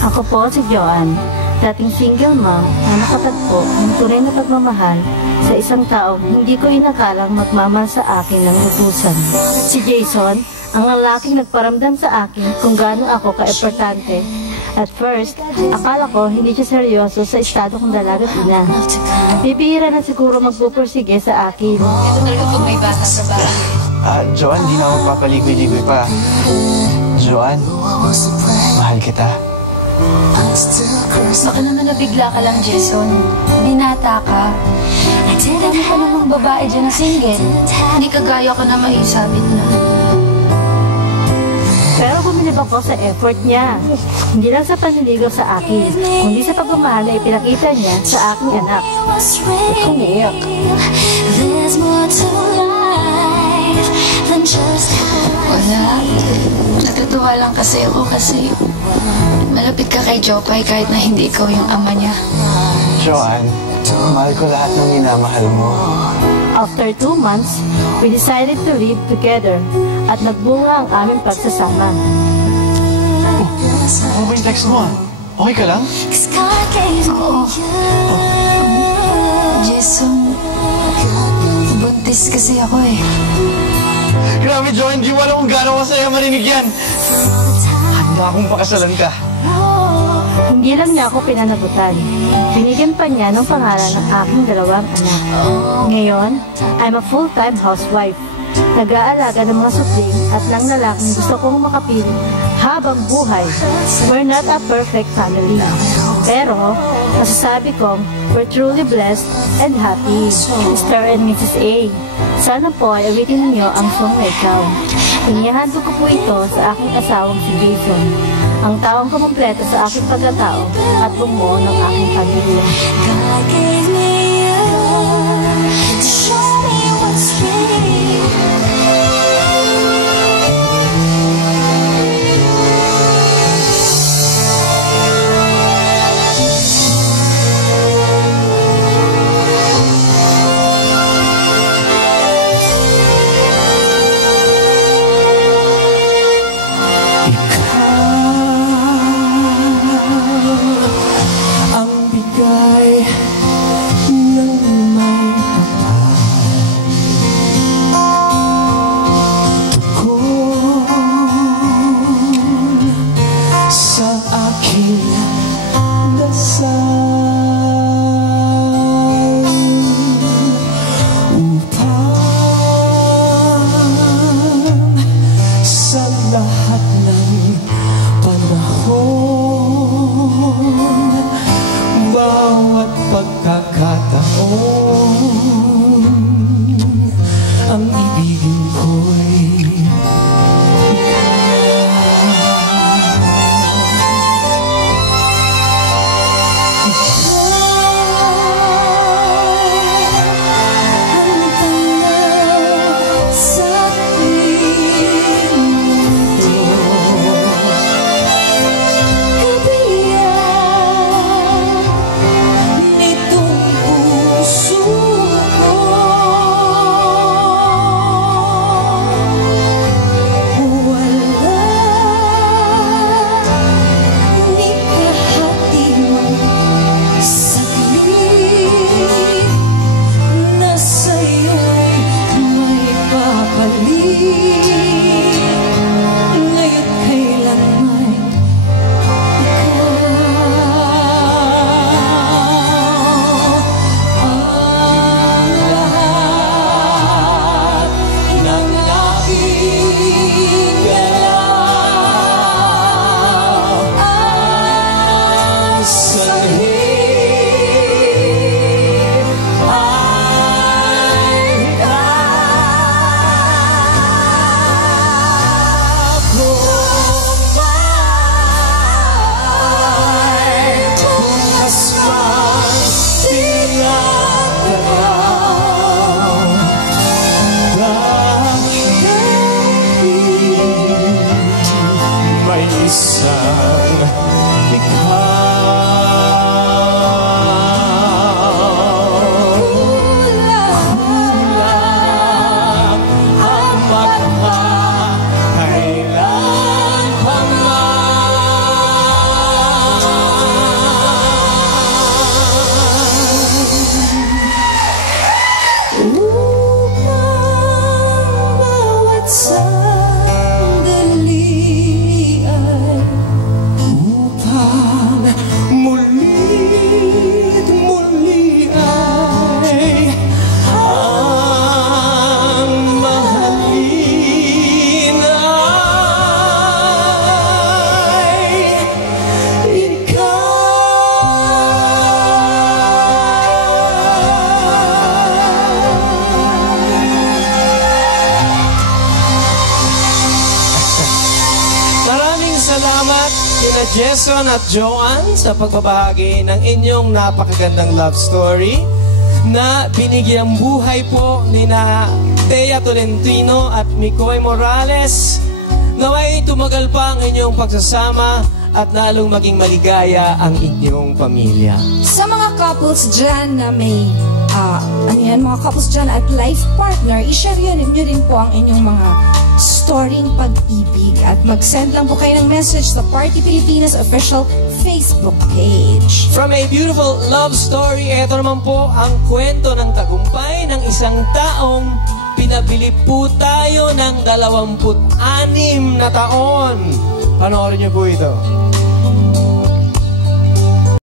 Ako po si Joanne, dating single mom na nakatagpo ng tunay na pagmamahal sa isang taong hindi ko inakalang magmamahal sa akin ng lutusan. Si Jason, ang lalaking nagparamdam sa akin kung gaano ako ka-importante. At first, akala ko hindi siya seryoso sa estado kong dalaga at ina. Bibihira na siguro magpupursige sa akin. Ito talaga pag may bata sa bahay. Joanne, di na ako papaligoy-ligoy pa. Joanne, mahal kita. Baka naman nabigla ka lang, Jason. Binata ka. Dami ka namang babae dyan na single. Hindi kagaya ka na maisabit na. Pero bumilib ako sa effort niya. Hindi lang sa panliligaw sa akin, kundi sa pagmamahal na ipinakita niya sa aking anak. Umiyak. Wala. Natutuwa lang kasi ako kasi malapit ka kay Jopay kahit na hindi ikaw yung ama niya. Joanne, mahal ko lahat ng minamahal mo. After 2 months, we decided to live together at nagbunga ang aming pagsasama. Ano ba yung text mo Okay ka lang? Oo. Jason, buntis kasi ako eh. Grabe, Joanne, di mo alam kung gano'ng masaya marinig yan. Handa akong pakasalan ka. Hindi lang niya ako pinanagutan. Binigyan pa niya ng pangalan ng aking 2 anak. Ngayon, I'm a full-time housewife. Nag-aalaga ng mga supling at ng lalaking gusto kong makapili habang buhay. We're not a perfect family. Pero, masasabi kong we're truly blessed and happy. Mr. and Mrs. A. Sana po ay awitin ninyo ang song na ikaw. Inihandog ko po ito sa aking asawang si Jason, ang taong kumpleto sa aking pagkatao at bumuo ng aking pamilya. God gave me you to show me what's real. salamat kina Jason at Joanne sa pagbabahagi ng inyong napakagandang love story na binigyang buhay po ni na Thea Tolentino at Mikoy Morales. Naway tumagal pa ang inyong pagsasama at lalong maging maligaya ang inyong pamilya. Sa mga couples dyan na may mga couples dyan at life partner, i-share nyo rin po ang inyong mga storying pag-ibig at mag-send lang po kayo ng message sa Party Pilipinas official Facebook page. From a beautiful love story, eto naman po ang kwento ng tagumpay ng isang taong pinabili po tayo ng 26 na taon. Panoorin niyo po ito.